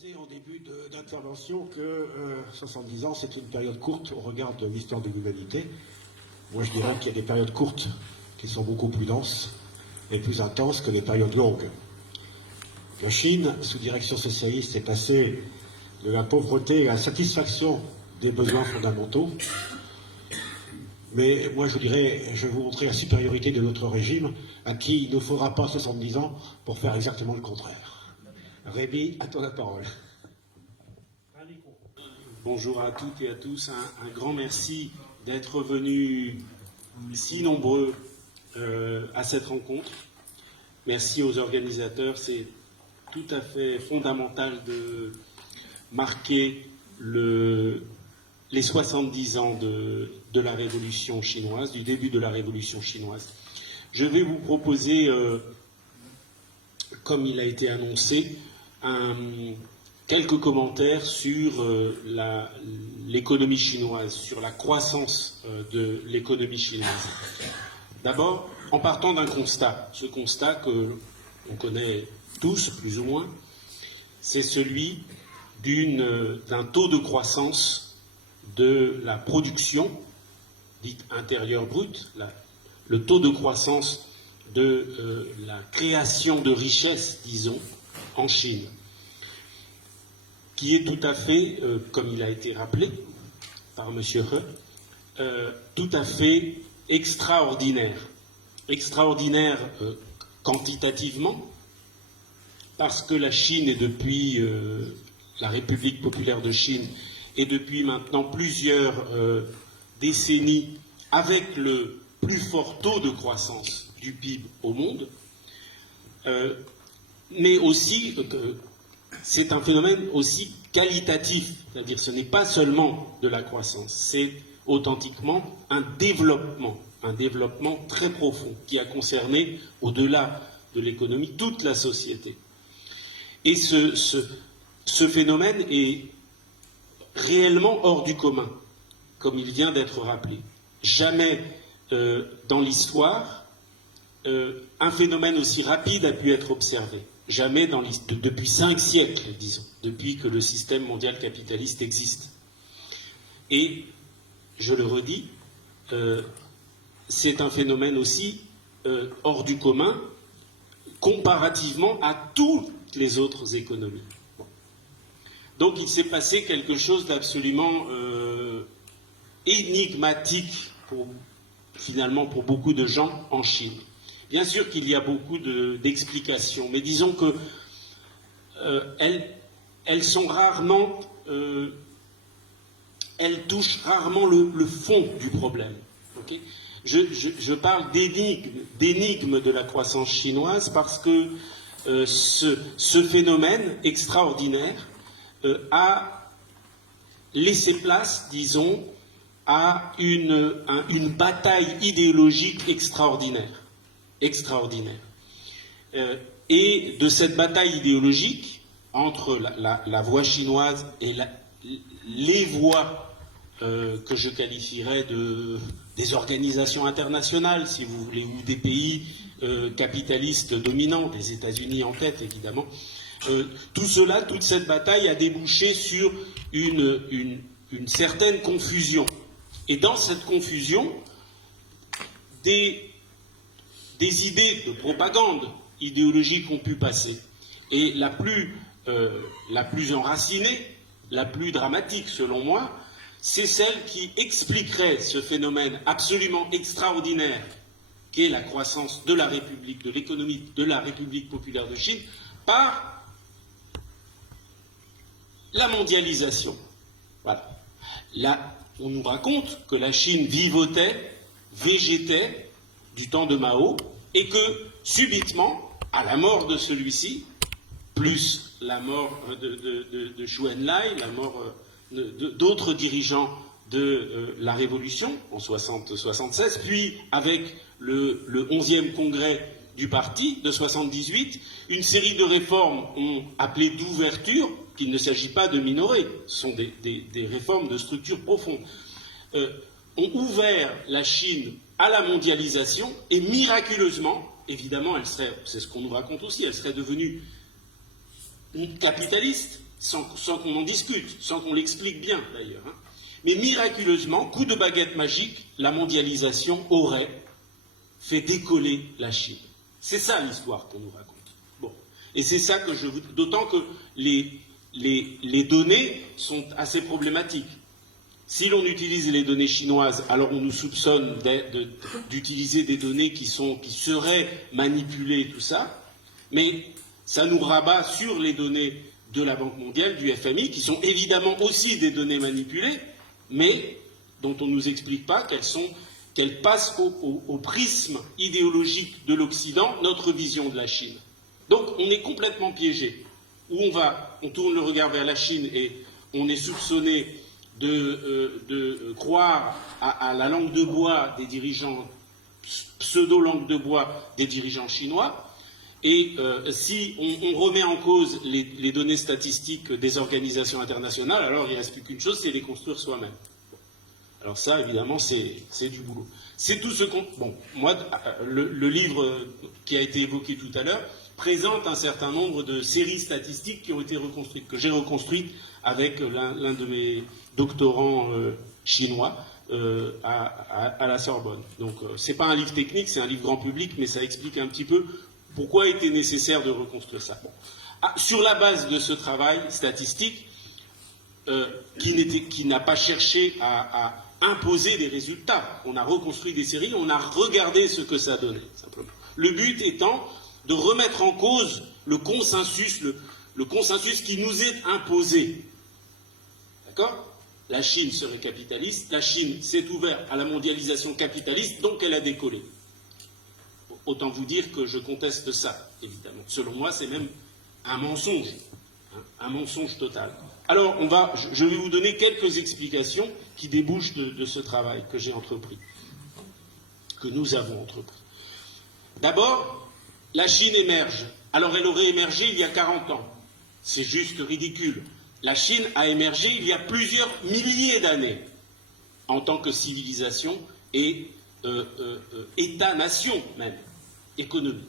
disais en début d'intervention que 70 ans, c'est une période courte au regard de l'histoire de l'humanité. Moi, je dirais qu'il y a des périodes courtes qui sont beaucoup plus denses et plus intenses que les périodes longues. La Chine, sous direction socialiste, est passée de la pauvreté à la satisfaction des besoins fondamentaux. Mais moi, je dirais, je vais vous montrer la supériorité de notre régime, à qui il ne faudra pas 70 ans pour faire exactement le contraire. Rémi, à toi la parole. Bonjour à toutes et à tous. Un grand merci d'être venus si nombreux à cette rencontre. Merci aux organisateurs. C'est tout à fait fondamental de marquer les 70 ans de la Révolution chinoise, du début de la Révolution chinoise. Je vais vous proposer, comme il a été annoncé, quelques commentaires sur l'économie chinoise, sur la croissance de l'économie chinoise. D'abord, en partant d'un constat, ce constat que l'on connaît tous, plus ou moins, c'est celui d'un taux de croissance de la production, dite intérieure brute, le taux de croissance de la création de richesses, disons, en Chine, qui est tout à fait, comme il a été rappelé par M. He, tout à fait extraordinaire. Extraordinaire quantitativement, parce que la Chine est depuis la République populaire de Chine et depuis maintenant plusieurs décennies avec le plus fort taux de croissance du PIB au monde, mais aussi c'est un phénomène aussi qualitatif, c'est-à-dire ce n'est pas seulement de la croissance, c'est authentiquement un développement très profond qui a concerné, au-delà de l'économie, toute la société. Et ce phénomène est réellement hors du commun, comme il vient d'être rappelé. Jamais dans l'histoire, un phénomène aussi rapide a pu être observé. Jamais depuis 5 siècles, disons, depuis que le système mondial capitaliste existe. Et, je le redis, c'est un phénomène aussi hors du commun comparativement à toutes les autres économies. Donc il s'est passé quelque chose d'absolument énigmatique finalement pour beaucoup de gens en Chine. Bien sûr qu'il y a beaucoup d'explications, mais disons que elles sont rarement, elles touchent rarement le fond du problème. Okay, je parle d'énigme de la croissance chinoise parce que ce phénomène extraordinaire a laissé place, disons, à une bataille idéologique extraordinaire. Et de cette bataille idéologique entre la voie chinoise et les voies que je qualifierais des organisations internationales, si vous voulez, ou des pays capitalistes dominants, des États-Unis en tête, évidemment. Tout cela, toute cette bataille a débouché sur une certaine confusion. Et dans cette confusion, des idées de propagande idéologique ont pu passer. Et la plus enracinée, la plus dramatique selon moi, c'est celle qui expliquerait ce phénomène absolument extraordinaire qu'est la croissance de la République, de l'économie de la République populaire de Chine, par la mondialisation. Voilà. Là, on nous raconte que la Chine vivotait, végétait du temps de Mao, et que, subitement, à la mort de celui-ci, plus la mort de Zhou Enlai, la mort d'autres dirigeants de la Révolution, en 76, puis avec le 11e congrès du parti de 78, une série de réformes ont appelé d'ouverture, qu'il ne s'agit pas de minorer, ce sont des réformes de structure profonde, ont ouvert la Chine à la mondialisation, et miraculeusement, évidemment, c'est ce qu'on nous raconte aussi, elle serait devenue capitaliste, sans qu'on en discute, sans qu'on l'explique bien d'ailleurs. Hein. Mais miraculeusement, coup de baguette magique, la mondialisation aurait fait décoller la Chine. C'est ça l'histoire qu'on nous raconte. Bon. Et c'est ça que je vous... D'autant que les données sont assez problématiques. Si l'on utilise les données chinoises, alors on nous soupçonne d'utiliser des données qui seraient manipulées, tout ça, mais ça nous rabat sur les données de la Banque mondiale, du FMI, qui sont évidemment aussi des données manipulées, mais dont on ne nous explique pas qu'elles passent au prisme idéologique de l'Occident, notre vision de la Chine. Donc on est complètement piégé. Où on tourne le regard vers la Chine et on est soupçonné de croire à la langue de bois des dirigeants, pseudo-langue de bois des dirigeants chinois. Et si on remet en cause les données statistiques des organisations internationales, alors il ne reste plus qu'une chose, c'est les construire soi-même. Alors ça, évidemment, c'est du boulot. C'est tout ce qu'on... Bon, moi, le livre qui a été évoqué tout à l'heure présente un certain nombre de séries statistiques qui ont été reconstruites, que j'ai reconstruites avec l'un de mes doctorants chinois à la Sorbonne. Donc, c'est pas un livre technique, c'est un livre grand public, mais ça explique un petit peu pourquoi il était nécessaire de reconstruire ça. Bon. Sur la base de ce travail statistique, qui n'a pas cherché à imposer des résultats, on a reconstruit des séries, on a regardé ce que ça donnait, simplement. Le but étant de remettre en cause le consensus qui nous est imposé. D'accord ? La Chine serait capitaliste, la Chine s'est ouverte à la mondialisation capitaliste, donc elle a décollé. Autant vous dire que je conteste ça, évidemment. Selon moi, c'est même un mensonge, hein, un mensonge total. Alors, je vais vous donner quelques explications qui débouchent de ce travail que j'ai entrepris, que nous avons entrepris. D'abord, la Chine émerge. Alors, elle aurait émergé il y a 40 ans. C'est juste ridicule. La Chine a émergé il y a plusieurs milliers d'années en tant que civilisation et État-nation même, économie.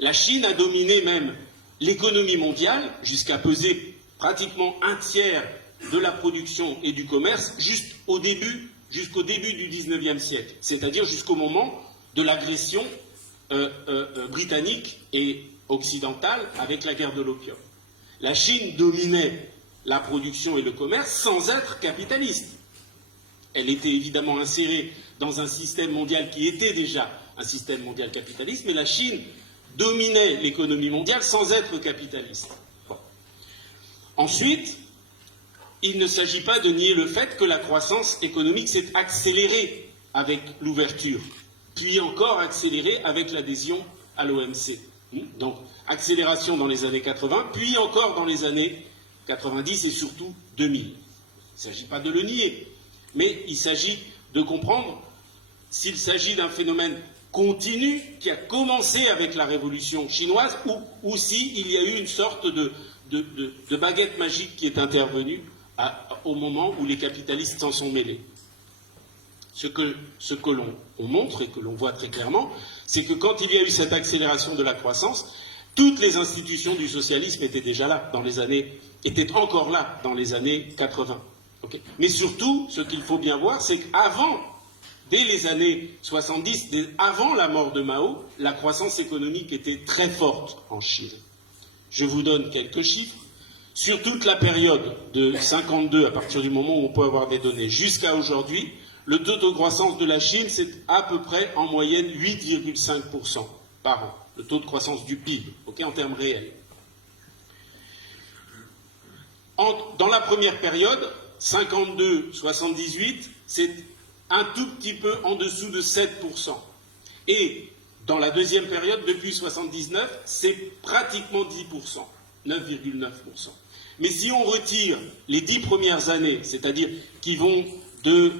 La Chine a dominé même l'économie mondiale jusqu'à peser pratiquement un tiers de la production et du commerce jusqu'au début du XIXe siècle, c'est-à-dire jusqu'au moment de l'agression britannique et occidentale avec la guerre de l'opium. La Chine dominait la production et le commerce sans être capitaliste. Elle était évidemment insérée dans un système mondial qui était déjà un système mondial capitaliste, mais la Chine dominait l'économie mondiale sans être capitaliste. Bon. Ensuite, il ne s'agit pas de nier le fait que la croissance économique s'est accélérée avec l'ouverture, puis encore accélérée avec l'adhésion à l'OMC. Donc, accélération dans les années 80, puis encore dans les années 90 et surtout 2000. Il ne s'agit pas de le nier, mais il s'agit de comprendre s'il s'agit d'un phénomène continu qui a commencé avec la révolution chinoise ou s'il y a eu une sorte de baguette magique qui est intervenue au moment où les capitalistes s'en sont mêlés. Ce que l'on montre et que l'on voit très clairement, c'est que quand il y a eu cette accélération de la croissance, toutes les institutions du socialisme étaient déjà là, étaient encore là dans les années 80. Okay. Mais surtout, ce qu'il faut bien voir, c'est qu'avant, dès les années 70, avant la mort de Mao, la croissance économique était très forte en Chine. Je vous donne quelques chiffres. Sur toute la période de 52, à partir du moment où on peut avoir des données, jusqu'à aujourd'hui, le taux de croissance de la Chine, c'est à peu près en moyenne 8,5% par an. Le taux de croissance du PIB, en termes réels. Dans la première période, 52-78, c'est un tout petit peu en dessous de 7%. Et dans la deuxième période, depuis 79, c'est pratiquement 10%, 9,9%. Mais si on retire les 10 premières années, c'est-à-dire qui vont de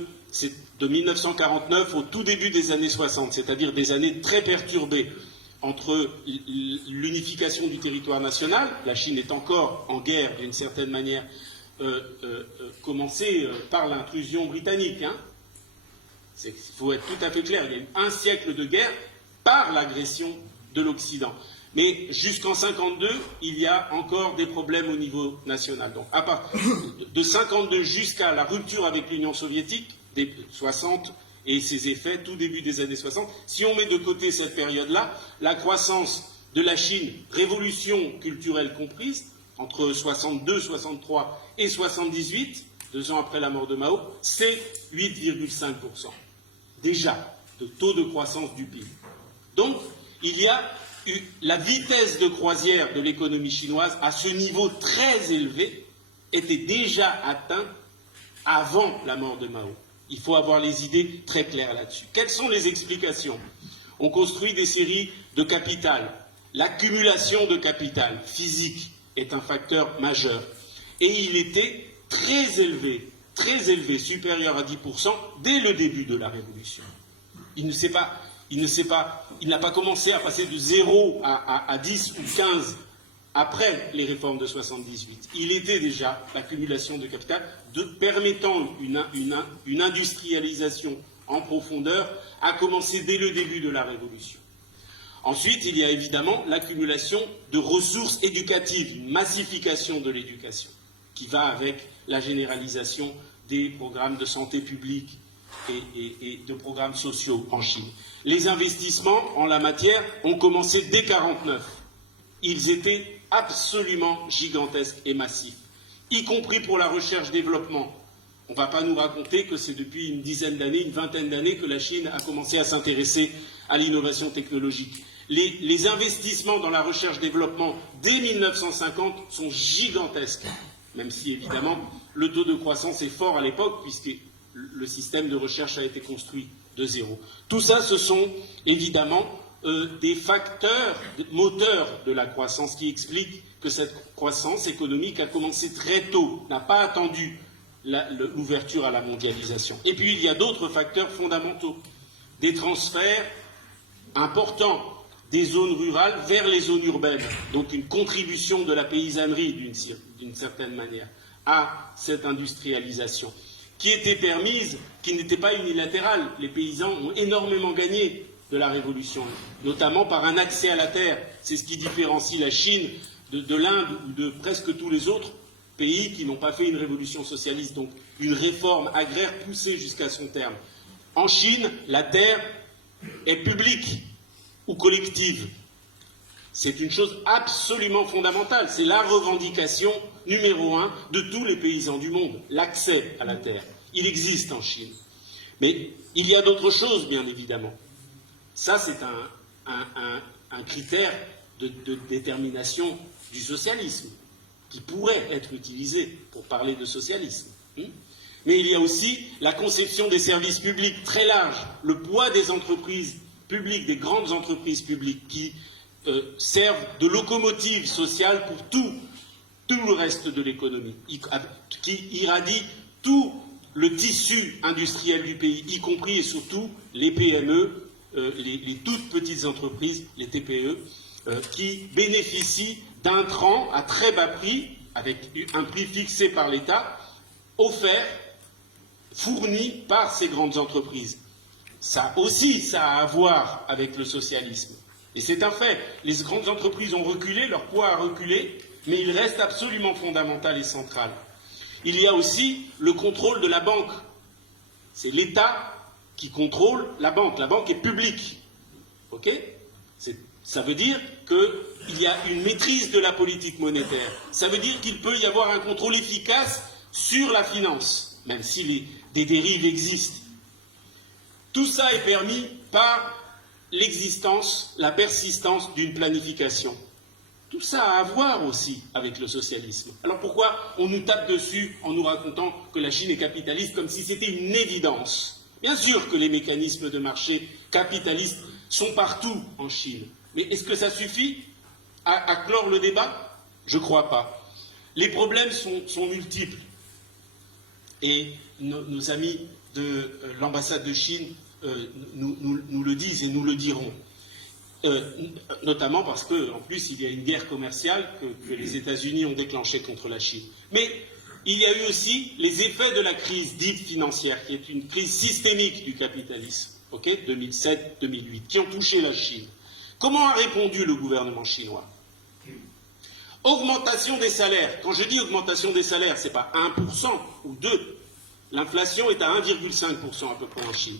1949 au tout début des années 60, c'est-à-dire des années très perturbées entre l'unification du territoire national, la Chine est encore en guerre d'une certaine manière, commencée par l'intrusion britannique. Il faut être tout à fait clair, il y a eu un siècle de guerre par l'agression de l'Occident. Mais jusqu'en 52, il y a encore des problèmes au niveau national. Donc, à partir de 52 jusqu'à la rupture avec l'Union soviétique, des 60 et ses effets, tout début des années 60, si on met de côté cette période-là, la croissance de la Chine, révolution culturelle comprise, entre 62, 63 et 78, 2 ans après la mort de Mao, c'est 8,5%. Déjà, de taux de croissance du PIB. Donc, il y a la vitesse de croisière de l'économie chinoise à ce niveau très élevé était déjà atteinte avant la mort de Mao. Il faut avoir les idées très claires là-dessus. Quelles sont les explications? On construit des séries de capital. L'accumulation de capital physique est un facteur majeur. Et il était très élevé, supérieur à 10% dès le début de la Révolution. Il n'a pas commencé à passer de 0 à 10 ou 15 après les réformes de 78. Il était déjà l'accumulation de capital permettant une industrialisation en profondeur à commencer dès le début de la Révolution. Ensuite, il y a évidemment l'accumulation de ressources éducatives, une massification de l'éducation qui va avec la généralisation des programmes de santé publique et de programmes sociaux en Chine. Les investissements en la matière ont commencé dès 1949. Ils étaient absolument gigantesques et massifs, y compris pour la recherche-développement. On ne va pas nous raconter que c'est depuis une dizaine d'années, une vingtaine d'années que la Chine a commencé à s'intéresser à l'innovation technologique. Les investissements dans la recherche-développement dès 1950 sont gigantesques, même si évidemment le taux de croissance est fort à l'époque, puisque le système de recherche a été construit de zéro. Tout ça, ce sont évidemment des facteurs moteurs de la croissance qui expliquent que cette croissance économique a commencé très tôt, n'a pas attendu l'ouverture à la mondialisation. Et puis il y a d'autres facteurs fondamentaux, des transferts importants des zones rurales vers les zones urbaines, donc une contribution de la paysannerie d'une certaine manière à cette industrialisation, qui était permise, qui n'était pas unilatérale. Les paysans ont énormément gagné de la Révolution, notamment par un accès à la terre. C'est ce qui différencie la Chine de l'Inde ou de presque tous les autres pays qui n'ont pas fait une révolution socialiste, donc une réforme agraire poussée jusqu'à son terme. En Chine, la terre est publique ou collective. C'est une chose absolument fondamentale. C'est la revendication numéro 1 de tous les paysans du monde, l'accès à la terre. Il existe en Chine. Mais il y a d'autres choses, bien évidemment. Ça, c'est un critère de détermination du socialisme qui pourrait être utilisé pour parler de socialisme. Mais il y a aussi la conception des services publics très large, le poids des entreprises publiques, des grandes entreprises publiques qui servent de locomotive sociale pour tout le reste de l'économie, qui irradie tout le tissu industriel du pays, y compris et surtout les PME, les toutes petites entreprises, les TPE, qui bénéficient d'intrants à très bas prix, avec un prix fixé par l'État, offert, fourni par ces grandes entreprises. Ça aussi, ça a à voir avec le socialisme. Et c'est un fait. Les grandes entreprises ont reculé, leur poids a reculé, mais il reste absolument fondamental et central. Il y a aussi le contrôle de la banque. C'est l'État qui contrôle la banque. La banque est publique. Ok ? Ça veut dire qu'il y a une maîtrise de la politique monétaire. Ça veut dire qu'il peut y avoir un contrôle efficace sur la finance, même si des dérives existent. Tout ça est permis par l'existence, la persistance d'une planification. Tout ça a à voir aussi avec le socialisme. Alors pourquoi on nous tape dessus en nous racontant que la Chine est capitaliste comme si c'était une évidence? Bien sûr que les mécanismes de marché capitalistes sont partout en Chine. Mais est-ce que ça suffit à clore le débat? Je ne crois pas. Les problèmes sont multiples. Et nos amis de l'ambassade de Chine nous le disent et nous le dirons. Notamment parce qu'en plus, il y a une guerre commerciale que les États-Unis ont déclenchée contre la Chine. Mais il y a eu aussi les effets de la crise dite financière, qui est une crise systémique du capitalisme, 2007-2008, qui ont touché la Chine. Comment a répondu le gouvernement chinois? Augmentation des salaires. Quand je dis augmentation des salaires, ce n'est pas 1% ou 2%. L'inflation est à 1,5% à peu près en Chine.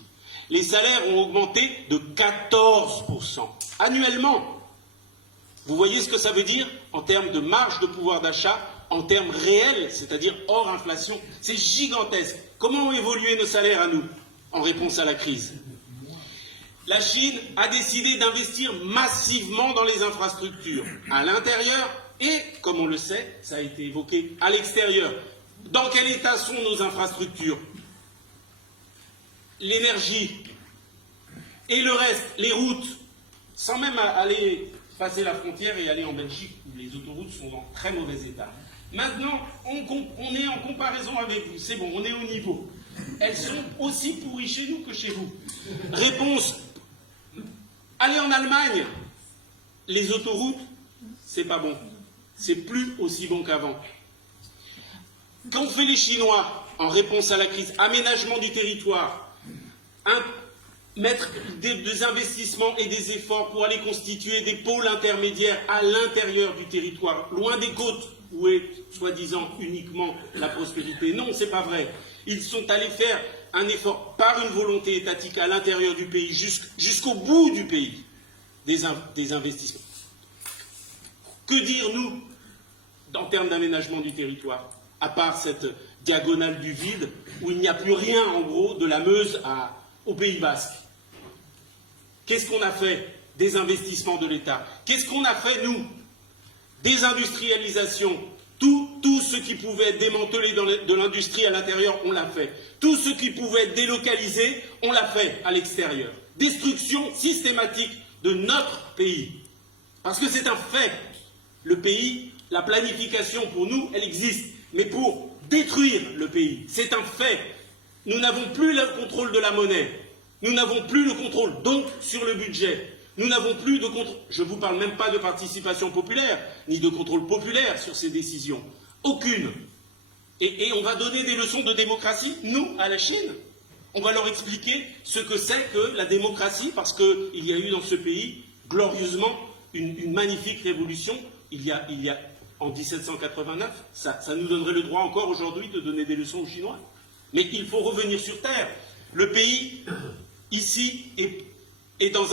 Les salaires ont augmenté de 14% annuellement. Vous voyez ce que ça veut dire en termes de marge de pouvoir d'achat, en termes réels, c'est-à-dire hors inflation? C'est gigantesque. Comment ont évolué nos salaires à nous en réponse à la crise? La Chine a décidé d'investir massivement dans les infrastructures, à l'intérieur et, comme on le sait, ça a été évoqué, à l'extérieur. Dans quel état sont nos infrastructures? L'énergie et le reste, les routes, sans même aller passer la frontière et aller en Belgique, où les autoroutes sont dans très mauvais état. Maintenant, on est en comparaison avec vous, c'est bon, on est au niveau. Elles sont aussi pourries chez nous que chez vous. Réponse, allez en Allemagne, les autoroutes, c'est pas bon. C'est plus aussi bon qu'avant. Qu'ont fait les Chinois en réponse à la crise? Aménagement du territoire, mettre des investissements et des efforts pour aller constituer des pôles intermédiaires à l'intérieur du territoire, loin des côtes, où est soi-disant uniquement la prospérité. Non, c'est pas vrai. Ils sont allés faire un effort par une volonté étatique à l'intérieur du pays, jusqu'au bout du pays, des investissements. Que dire, nous, en termes d'aménagement du territoire, à part cette diagonale du vide, où il n'y a plus rien, en gros, de la Meuse au Pays Basque? Qu'est-ce qu'on a fait? Des investissements de l'État. Qu'est-ce qu'on a fait, nous? Désindustrialisation. Tout ce qui pouvait démanteler de l'industrie à l'intérieur, on l'a fait. Tout ce qui pouvait délocaliser, on l'a fait à l'extérieur. Destruction systématique de notre pays. Parce que c'est un fait. Le pays, la planification pour nous, elle existe. Mais pour détruire le pays, c'est un fait. Nous n'avons plus le contrôle de la monnaie. Nous n'avons plus le contrôle, donc, sur le budget. Nous n'avons plus de contrôle. Je ne vous parle même pas de participation populaire, ni de contrôle populaire sur ces décisions. Aucune. Et on va donner des leçons de démocratie, nous, à la Chine. On va leur expliquer ce que c'est que la démocratie, parce qu'il y a eu dans ce pays, glorieusement, une magnifique révolution, il y a en 1789. Ça nous donnerait le droit encore aujourd'hui de donner des leçons aux Chinois. Mais il faut revenir sur Terre. Le pays, ici, est dans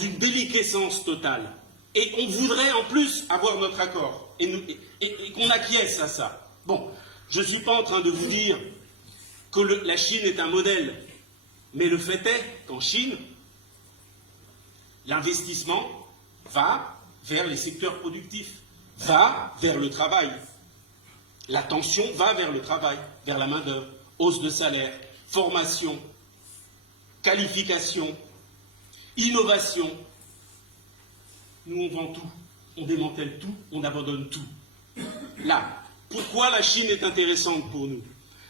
une déliquescence totale. Et on voudrait en plus avoir notre accord. Et qu'on acquiesce à ça. Bon, je ne suis pas en train de vous dire que la Chine est un modèle. Mais le fait est qu'en Chine, l'investissement va vers les secteurs productifs, va vers le travail. L'attention va vers le travail, vers la main-d'œuvre, hausse de salaire, formation, qualification, innovation. Nous, on vend tout, on démantèle tout, on abandonne tout. Là, pourquoi la Chine est intéressante pour nous?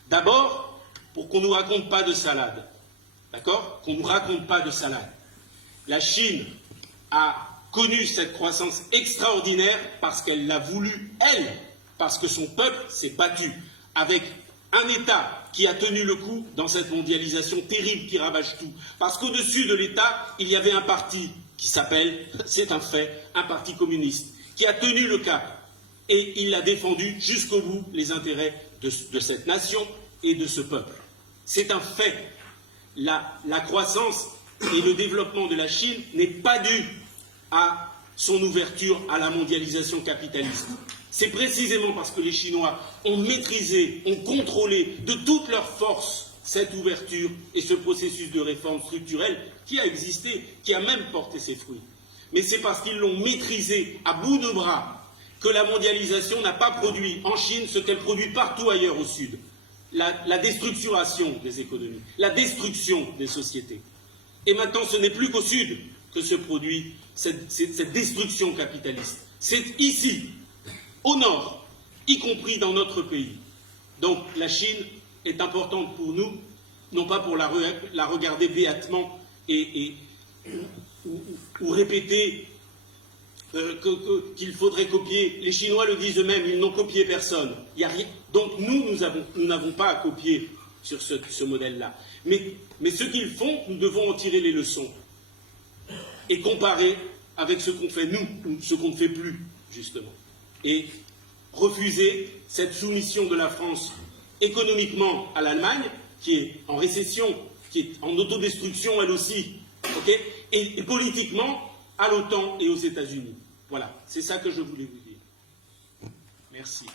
D'abord, pour qu'on ne nous raconte pas de salade. D'accord? Qu'on ne nous raconte pas de salade. La Chine a connu cette croissance extraordinaire parce qu'elle l'a voulu, elle, parce que son peuple s'est battu avec un État qui a tenu le coup dans cette mondialisation terrible qui ravage tout. Parce qu'au-dessus de l'État, il y avait un parti qui s'appelle, c'est un fait, un parti communiste, qui a tenu le cap. Et il a défendu jusqu'au bout les intérêts de cette nation et de ce peuple. C'est un fait. La croissance et le développement de la Chine n'est pas dû à son ouverture à la mondialisation capitaliste. C'est précisément parce que les Chinois ont maîtrisé, ont contrôlé de toute leur force cette ouverture et ce processus de réforme structurelle qui a existé, qui a même porté ses fruits. Mais c'est parce qu'ils l'ont maîtrisé à bout de bras que la mondialisation n'a pas produit en Chine ce qu'elle produit partout ailleurs au Sud. La déstructuration des économies, la destruction des sociétés. Et maintenant, ce n'est plus qu'au Sud que se produit cette destruction capitaliste. C'est ici, au Nord, y compris dans notre pays. Donc la Chine est importante pour nous, non pas pour la regarder béatement ou répéter qu'il faudrait copier. Les Chinois le disent eux-mêmes, ils n'ont copié personne. Il y a rien. Donc nous n'avons pas à copier sur ce modèle-là. Mais ce qu'ils font, nous devons en tirer les leçons. et comparer avec ce qu'on fait nous, ou ce qu'on ne fait plus, justement. Et refuser cette soumission de la France économiquement à l'Allemagne, qui est en récession, qui est en autodestruction elle aussi, okay, et politiquement à l'OTAN et aux États-Unis. Voilà, c'est ça que je voulais vous dire. Merci.